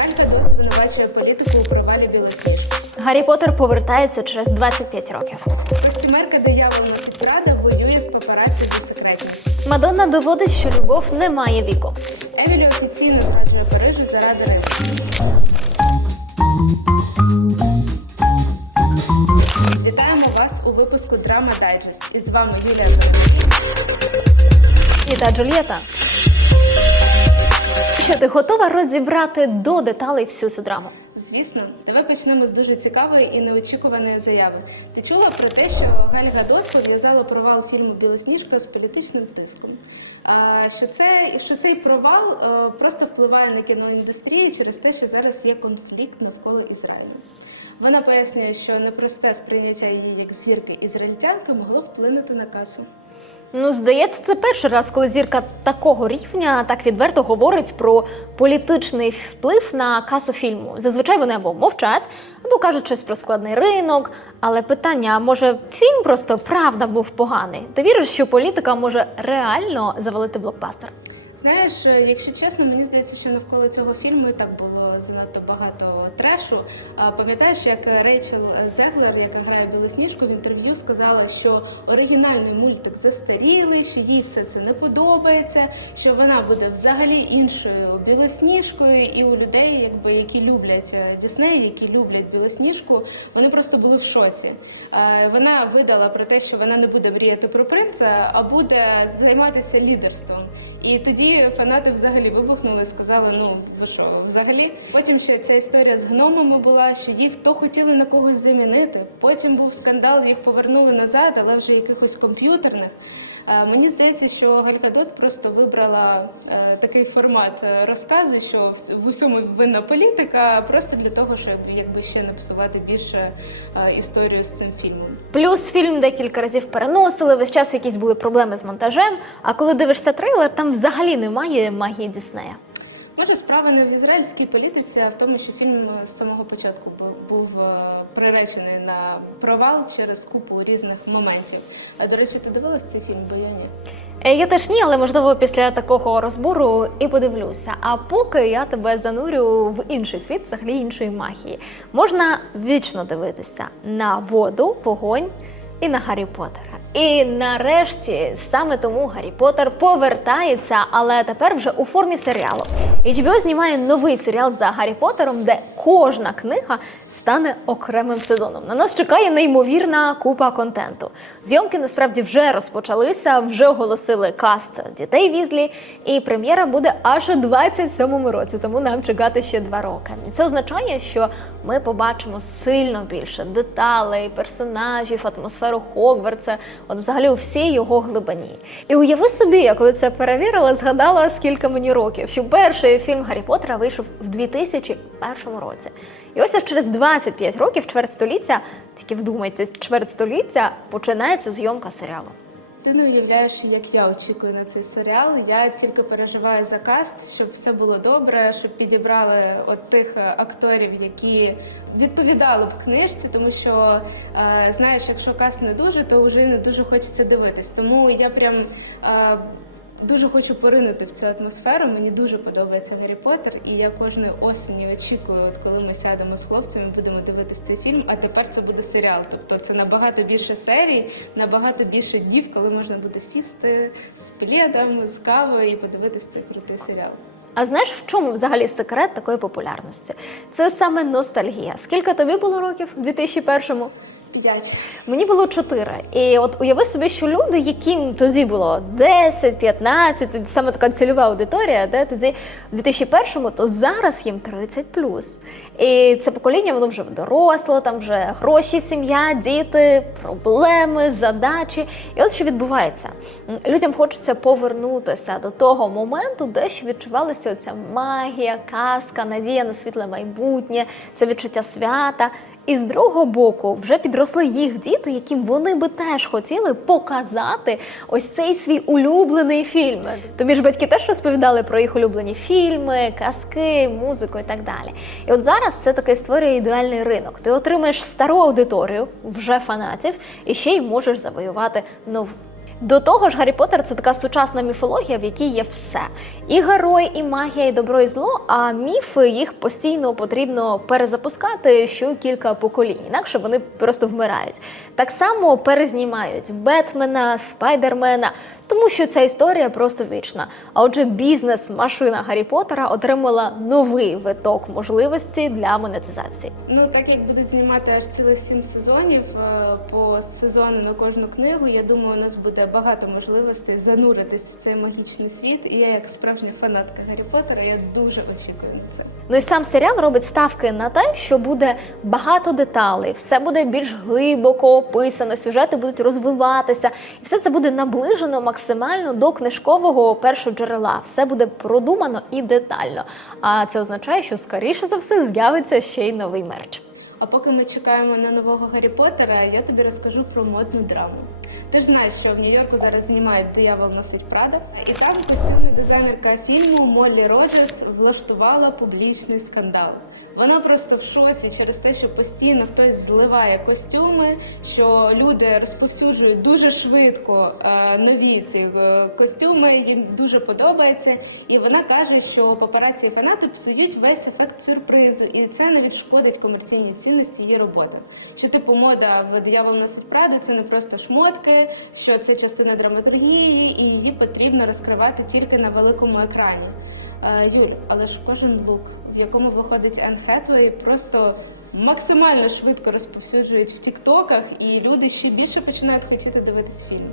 Галька Дот звинувачує політику у провалі Білосніжки. Гаррі Поттер повертається через 25 років. Костюмерка диявол носить Прада воює з папараці за секретність. Мадонна доводить, що любов не має віку. Емілі офіційно зраджує Парижу заради Риму. Вітаємо вас у випуску Драма Дайджест. І з вами Юлія Жовтова. І та Джульєта. Що ти готова розібрати до деталей всю цю драму? Звісно, давай почнемо з дуже цікавої і неочікуваної заяви. Ти чула про те, що Галь Гадот пов'язала провал фільму Білосніжка з політичним тиском. А що це що цей провал е, просто впливає на кіноіндустрію через те, що зараз є конфлікт навколо Ізраїлю. Вона пояснює, що непросте сприйняття її як зірки ізраїльтянки могло вплинути на касу. Ну, здається, це перший раз, коли зірка такого рівня так відверто говорить про політичний вплив на касу фільму. Зазвичай вони або мовчать, або кажуть щось про складний ринок. Але питання: може фільм просто правда був поганий? Ти віриш, що політика може реально завалити блокбастер? Знаєш, е, якщо чесно, мені здається, що навколо цього фільму і так було занадто багато трешу. Пам'ятаєш, як Рейчел Зеглер, яка грає білосніжку, в інтерв'ю сказала, що оригінальний мультик застарілий, що їй все це не подобається, що вона буде взагалі іншою білосніжкою, і у людей, якби які люблять е, Дісней, які люблять білосніжку, вони просто були в шоці. Е, Вона видала про те, що вона не буде мріяти про принца, а буде займатися лідерством. І тоді фанати взагалі вибухнули, сказали: ну ви що, взагалі? Потім ще ця історія з гномами була, що їх то хотіли на когось замінити. Потім був скандал, їх повернули назад, але вже якихось комп'ютерних. Е, Мені здається, що Галькадот просто вибрала е, такий формат е, розказу, що в, усьому винна політика, просто для того, щоб якби ще напсувати більше історію з цим фільмом. Плюс фільм декілька разів переносили, весь час якісь були проблеми з монтажем. А коли дивишся трейлер, там взагалі немає магії Діснея. Може, справа не в ізраїльській політиці, а в тому, що фільм з самого початку був е, приречений на провал через купу різних моментів. А до речі, ти дивилась цей фільм, бо я ні. Е, Я теж ні, але можливо після такого розбору і подивлюся. А поки я тебе занурю в інший світ, взагалі іншої магії. Можна вічно дивитися на воду, вогонь і на Гаррі Поттера. І нарешті саме тому Гаррі Поттер повертається, але тепер вже у формі серіалу. HBO знімає новий серіал за Гаррі Поттером, де кожна книга стане окремим сезоном. На нас чекає неймовірна купа контенту. Зйомки насправді вже розпочалися, вже оголосили каст дітей Візлі, і прем'єра буде аж у 27-му році, тому нам чекати ще два роки. І це означає, що ми побачимо сильно більше деталей, персонажів, атмосферу Хогвартса, от взагалі у всій його глибині. І уяви собі, я коли це перевірила, згадала, скільки мені років, що перший фільм Гаррі Поттера вийшов в 2001 році. І ось аж через 25 років, чверть століття, тільки вдумайтесь, чверть століття починається зйомка серіалу. Ти не уявляєш, як я очікую на цей серіал. Я тільки переживаю за каст, щоб все було добре, щоб підібрали от тих е, акторів, які відповідали б книжці, тому що е, знаєш, якщо каст не дуже, то вже не дуже хочеться дивитись. Тому я прям. Дуже хочу поринути в цю атмосферу. Мені дуже подобається Гаррі Поттер, і я кожної осені очікую, от коли ми сядемо з хлопцями, будемо дивитися цей фільм. А тепер це буде серіал. Тобто це набагато більше серій, набагато більше днів, коли можна буде сісти з пледом, з кавою і подивитися цей крутий серіал. А знаєш, в чому взагалі секрет такої популярності? Це саме ностальгія. Скільки тобі було років у 2001-му? П'ять. Мені було 4. І от уяви собі, що люди, яким тоді було 10, 15, тоді саме така цільова аудиторія, де тоді в 2001-му, то зараз їм 30 І це покоління, воно вже доросло, там вже гроші, сім'я, діти, проблеми, задачі. І от що відбувається. Людям хочеться повернутися до того моменту, де ще відчувалася оця магія, казка, надія на світле майбутнє, це відчуття свята. І з другого боку, вже підросли їх діти, яким вони би теж хотіли показати ось цей свій улюблений фільм. Тобі ж батьки теж розповідали про їх улюблені фільми, казки, музику і так далі. І от зараз це таки створює ідеальний ринок. Ти отримаєш стару аудиторію, вже фанатів, і ще й можеш завоювати нову. До того ж, Гаррі Поттер – це така сучасна міфологія, в якій є все: і герой, і магія, і добро, і зло. А міфи їх постійно потрібно перезапускати що кілька поколінь, інакше вони просто вмирають. Так само перезнімають Бетмена, Спайдермена, тому що ця історія просто вічна. А отже, бізнес-машина Гаррі Поттера отримала новий виток можливості для монетизації. Ну, так як будуть знімати аж цілих сім сезонів е, по сезону на кожну книгу, я думаю, у нас буде багато можливостей зануритись в цей магічний світ. І я, як справжня фанатка Гаррі Поттера, я дуже очікую на це. Ну і сам серіал робить ставки на те, що буде багато деталей, все буде більш глибоко описано, сюжети будуть розвиватися, і все це буде наближено максимально до книжкового першого джерела. Все буде продумано і детально. А це означає, що скоріше за все з'явиться ще й новий мерч. А поки ми чекаємо на нового Гаррі Поттера, я тобі розкажу про модну драму. Ти ж знаєш, що в Нью-Йорку зараз знімають диявол носить Прада, і там костюмна дизайнерка фільму Моллі Роджерс влаштувала публічний скандал. Вона просто в шоці через те, що постійно хтось зливає костюми, що люди розповсюджують дуже швидко е, нові ці е, костюми. Їм дуже подобається, і вона каже, що папараці і фанати псують весь ефект сюрпризу, і це навіть шкодить комерційній цінності її роботи. Що типу мода в диявол носить Праду це не просто шмотки, що це частина драматургії, і її потрібно розкривати тільки на великому екрані. Е, Юль, але ж кожен лук, в якому виходить Енн Хетвей, просто максимально швидко розповсюджують в тіктоках, і люди ще більше починають хотіти дивитись фільм.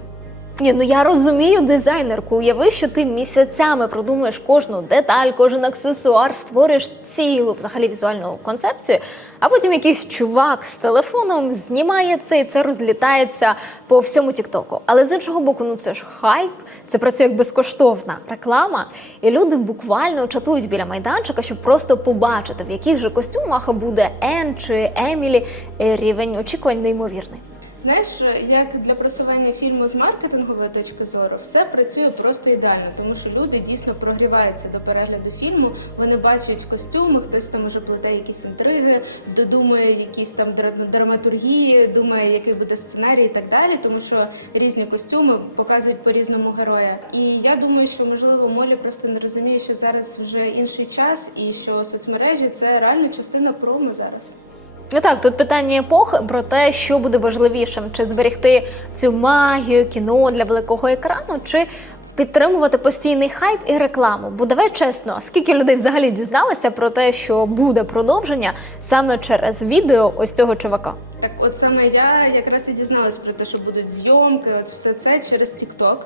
Ні, ну я розумію дизайнерку. Уяви, що ти місяцями продумуєш кожну деталь, кожен аксесуар, створиш цілу взагалі візуальну концепцію, а потім якийсь чувак з телефоном знімає це і це розлітається по всьому Тіктоку. Але з іншого боку, ну це ж хайп, це працює як безкоштовна реклама, і люди буквально чатують біля майданчика, щоб просто побачити, в яких же костюмах буде Ен чи Емілі. Е, Рівень очікувань неймовірний. Знаєш, як для просування фільму з маркетингової точки зору, все працює просто ідеально, тому що люди дійсно прогріваються до перегляду фільму. Вони бачать костюми, хтось там уже плете якісь інтриги, додумує якісь там дра- драматургії, думає, який буде сценарій і так далі, тому що різні костюми показують по різному героя. І я думаю, що можливо Молі просто не розуміє, що зараз вже інший час, і що соцмережі це реально частина промо зараз. Ну так, тут питання епох про те, що буде важливішим: чи зберегти цю магію, кіно для великого екрану, чи підтримувати постійний хайп і рекламу. Бо давай чесно, скільки людей взагалі дізналися про те, що буде продовження саме через відео ось цього чувака. Так, от саме я якраз і дізналась про те, що будуть зйомки, от все це через TikTok.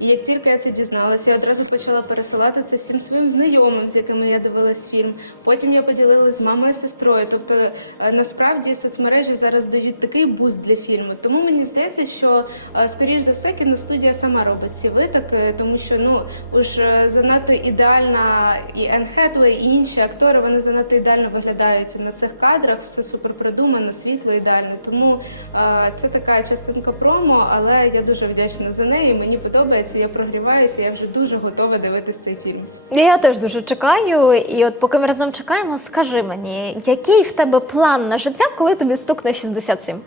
І як тільки я це дізналася, я одразу почала пересилати це всім своїм знайомим, з якими я дивилась фільм. Потім я поділилася з мамою і сестрою. Тобто е, насправді соцмережі зараз дають такий буст для фільму. Тому мені здається, що е, скоріш за все кіностудія сама робить ці витоки, тому що ну уж е, занадто ідеальна і Енн і інші актори вони занадто ідеально виглядають на цих кадрах. Все супер продумано, світло ідеально. Тому е, це така частинка промо, але я дуже вдячна за неї. Мені подобається, я прогріваюся. Я вже дуже готова дивитися цей фільм. Я теж дуже чекаю. І от поки ми разом чекаємо, скажи мені, який в тебе план на життя, коли тобі стукне 67?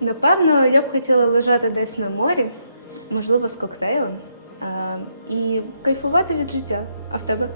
Напевно, я б хотіла лежати десь на морі, можливо, з коктейлем. е, І кайфувати від життя. А в тебе?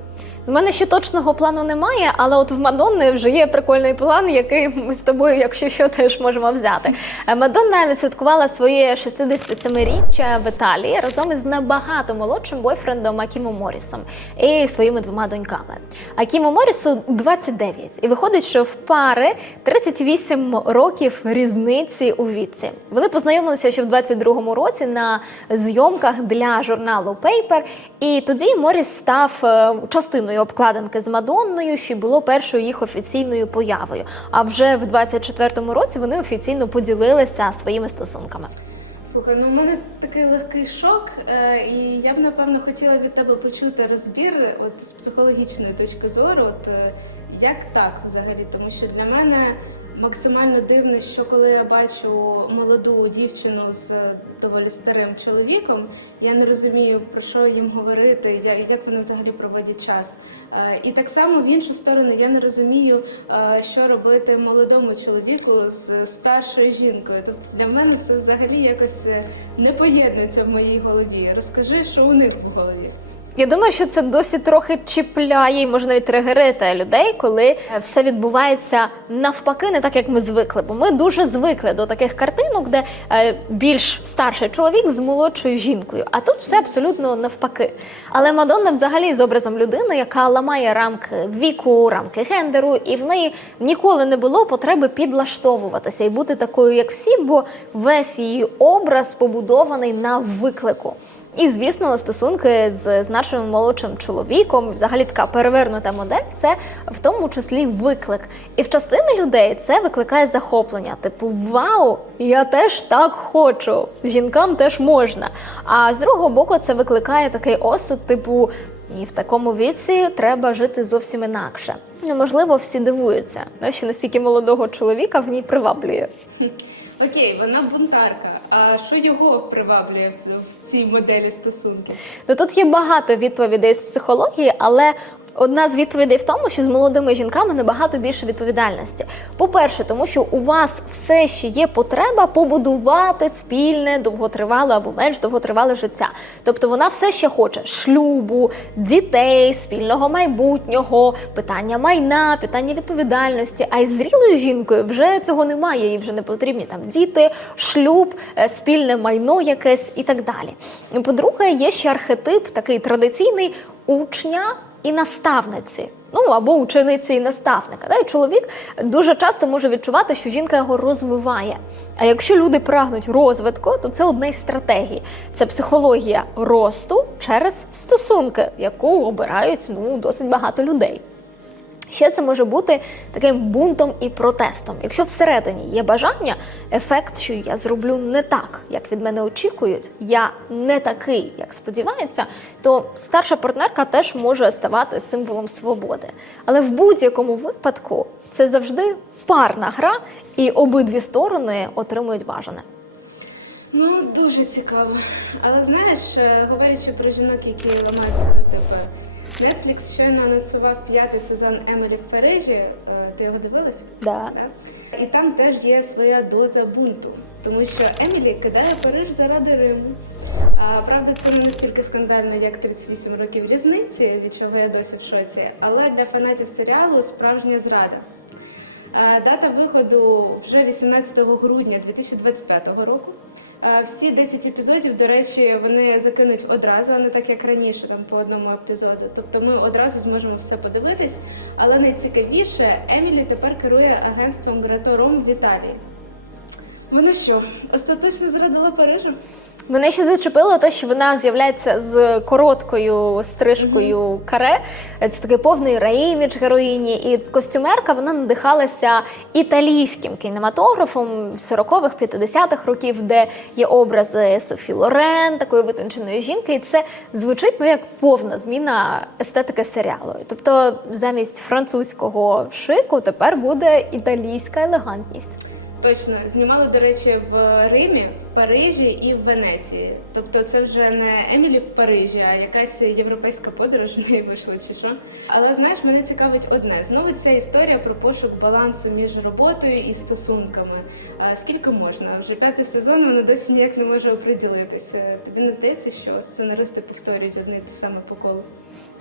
У мене ще точного плану немає, але от в Мадонни вже є прикольний план, який ми з тобою, якщо що, теж можемо взяти. Е, Мадонна відсвяткувала своє 67-річчя в Італії разом із набагато молодшим бойфрендом Акімо Морісом і своїми двома доньками. Акімо Морісу 29. І виходить, що в пари 38 років різниці у віці. Вони познайомилися ще в 22-му році на зйомках для журналу Paper, і тоді Моріс став частиною обкладинки з Мадонною, що було першою їх офіційною появою. А вже в 24-му році вони офіційно поділилися своїми стосунками. Слухай, ну у мене такий легкий шок, е, і я б напевно хотіла від тебе почути розбір от з психологічної точки зору. От е, Як так взагалі? Тому що для мене максимально дивно, що коли я бачу молоду дівчину з доволі старим чоловіком, я не розумію про що їм говорити, як вони взагалі проводять час. Е, І так само в іншу сторону я не розумію, е, що робити молодому чоловіку з старшою жінкою. Тобто для мене це взагалі якось е, не поєднується в моїй голові. Розкажи, що у них в голові. Я думаю, що це досі трохи чіпляє і може навіть тригерити людей, коли е, все відбувається навпаки, не так як ми звикли. Бо ми дуже звикли до таких картинок, де е, більш старший чоловік з молодшою жінкою. А тут все абсолютно навпаки. Але Мадонна взагалі з образом людини, яка ламає рамки віку, рамки гендеру, і в неї ніколи не було потреби підлаштовуватися і бути такою, як всі, бо весь її образ побудований на виклику. І звісно, стосунки з, нашим молодшим чоловіком, взагалі така перевернута модель, це в тому числі виклик. І в частини людей це викликає захоплення. Типу, вау, я теж так хочу. Жінкам теж можна. А з другого боку, це викликає такий осуд, типу. І в такому віці треба жити зовсім інакше. Ну, Можливо, всі дивуються, що настільки молодого чоловіка в ній приваблює. Окей, вона бунтарка. А що його приваблює в, цій моделі стосунків? Ну тут є багато відповідей з психології, але одна з відповідей в тому, що з молодими жінками набагато більше відповідальності. По-перше, тому що у вас все ще є потреба побудувати спільне, довготривале або менш довготривале життя. Тобто вона все ще хоче шлюбу, дітей, спільного майбутнього, питання майна, питання відповідальності. А із зрілою жінкою вже цього немає, їй вже не потрібні там діти, шлюб, е, спільне майно якесь і так далі. По-друге, є ще архетип такий традиційний учня і наставниці. Ну або учениці і наставника. Да? І чоловік дуже часто може відчувати, що жінка його розвиває. А якщо люди прагнуть розвитку, то це одна із стратегій. Це психологія росту через стосунки, яку обирають ну, досить багато людей. Ще це може бути таким бунтом і протестом. Якщо всередині є бажання, ефект, що я зроблю не так, як від мене очікують, я не такий, як сподіваються, то старша партнерка теж може ставати символом свободи. Але в будь-якому випадку це завжди парна гра, і обидві сторони отримують бажане. Ну, дуже цікаво. Але знаєш, е, говорячи про жінок, які ламають стереотипи, Netflix щойно анонсував п'ятий сезон Емелі в Парижі. Е, Ти його дивилась? Да. Так? І там теж є своя доза бунту, тому що Емілі кидає Париж заради Риму. А, правда, це не настільки скандально, як 38 років різниці, від чого я досі в шоці, але для фанатів серіалу справжня зрада. Е, Дата виходу вже 18 грудня 2025 року. Е, Всі 10 епізодів, до речі, вони закинуть одразу, а не так як раніше, там по одному епізоду. Тобто ми одразу зможемо все подивитись. Але найцікавіше, Емілі тепер керує агентством Гратором в Італії. Вона що, остаточно зрадила Парижу? Мене ще зачепило те, що вона з'являється з короткою стрижкою каре. Це такий повний реімідж героїні. І костюмерка вона надихалася італійським кінематографом 40-х, 50-х років, де є образи Софі Лорен, такої витонченої жінки. І це звучить ну як повна зміна естетики серіалу. Тобто замість французького шику тепер буде італійська елегантність. Точно, знімали, до речі, в Римі, в Парижі і в Венеції. Тобто це вже не Емілі в Парижі, а якась європейська подорож в неї вийшла чи що. Але знаєш, мене цікавить одне: знову ця історія про пошук балансу між роботою і стосунками. Скільки можна? Вже п'ятий сезон вона досі ніяк не може оприділитися. Тобі не здається, що сценаристи повторюють одне і те саме по колу?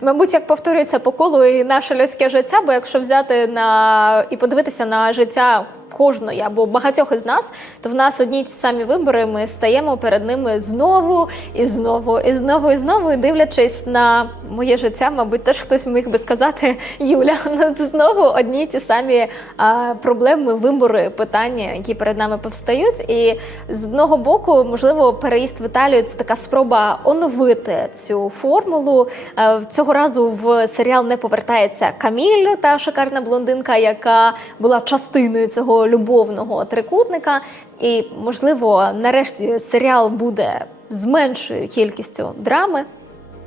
Мабуть, як повторюється по колу і наше людське життя, бо якщо взяти на і подивитися на життя кожної або багатьох із нас, то в нас одні ті самі вибори. Ми стаємо перед ними знову і знову, і знову, і знову, і дивлячись на моє життя, мабуть, теж хтось міг би сказати, Юля, ну, знову одні ті самі а, проблеми, вибори, питання, які перед нами повстають. І з одного боку, можливо, переїзд в Італію це така спроба оновити цю формулу. Е, Цього разу в серіал не повертається Каміль, та шикарна блондинка, яка була частиною цього любовного трикутника. І, можливо, нарешті серіал буде з меншою кількістю драми,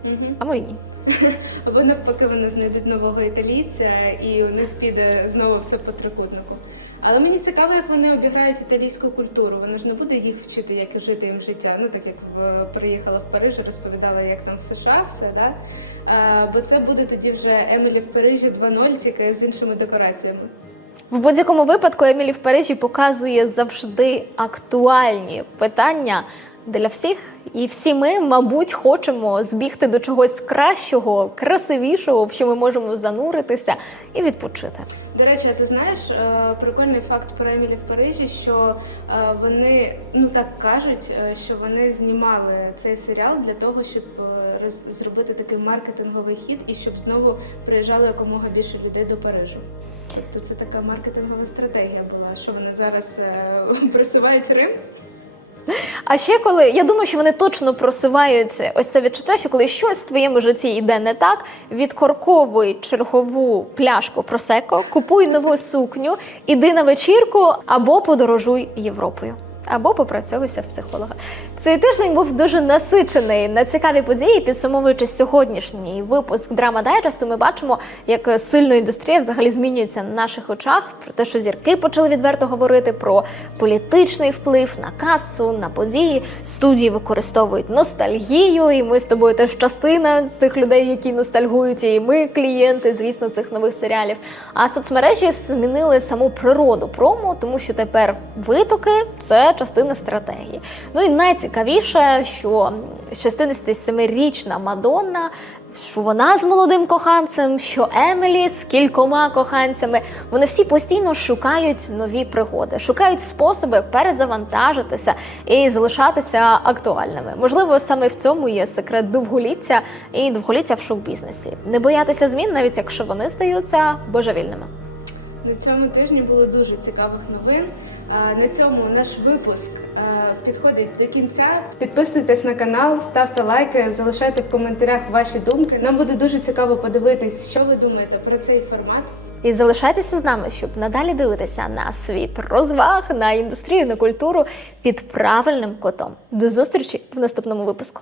Угу. а ми ні. Або навпаки вони знайдуть нового італійця і у них піде знову все по трикутнику. Але мені цікаво, як вони обіграють італійську культуру. Вона ж не буде їх вчити, як жити їм життя. Ну так як в приїхала в Париж, розповідала, як там в США все, да? А, бо це буде тоді вже Емілі в Парижі 2.0, тільки з іншими декораціями. В будь-якому випадку Емілі в Парижі показує завжди актуальні питання для всіх, і всі ми, мабуть, хочемо збігти до чогось кращого, красивішого, в що ми можемо зануритися і відпочити. До речі, ти знаєш е, прикольний факт про Емілі в Парижі, що е, вони ну так кажуть, е, що вони знімали цей серіал для того, щоб зробити такий маркетинговий хід і щоб знову приїжджало якомога більше людей до Парижу. Тобто це така маркетингова стратегія була, що вони зараз е, просувають Рим. А ще коли я думаю, що вони точно просувають ось це відчуття, що коли щось в твоєму житті йде не так, відкорковуй чергову пляшку просеко, купуй нову сукню, іди на вечірку або подорожуй Європою. Або попрацьовуйся в психолога. Цей тиждень був дуже насичений на цікаві події. Підсумовуючи сьогоднішній випуск драма дайджесту, ми бачимо, як сильно індустрія взагалі змінюється на наших очах. Про те, що зірки почали відверто говорити про політичний вплив на касу, на події. Студії використовують ностальгію, і ми з тобою теж частина тих людей, які ностальгують, і ми клієнти, звісно, цих нових серіалів. А соцмережі змінили саму природу промо, тому що тепер витоки це частина стратегії. Ну і найцікавіше, що 67-річна Мадонна. Що вона з молодим коханцем, що Емілі з кількома коханцями. Вони всі постійно шукають нові пригоди, шукають способи перезавантажитися і залишатися актуальними. Можливо, саме в цьому є секрет довголіття і довголіття в шоу-бізнесі. Не боятися змін, навіть якщо вони здаються божевільними. На цьому тижні було дуже цікавих новин. На цьому наш випуск підходить до кінця. Підписуйтесь на канал, ставте лайки, залишайте в коментарях ваші думки. Нам буде дуже цікаво подивитись, що ви думаєте про цей формат. І залишайтеся з нами, щоб надалі дивитися на світ розваг, на індустрію, на культуру під правильним котом. До зустрічі в наступному випуску.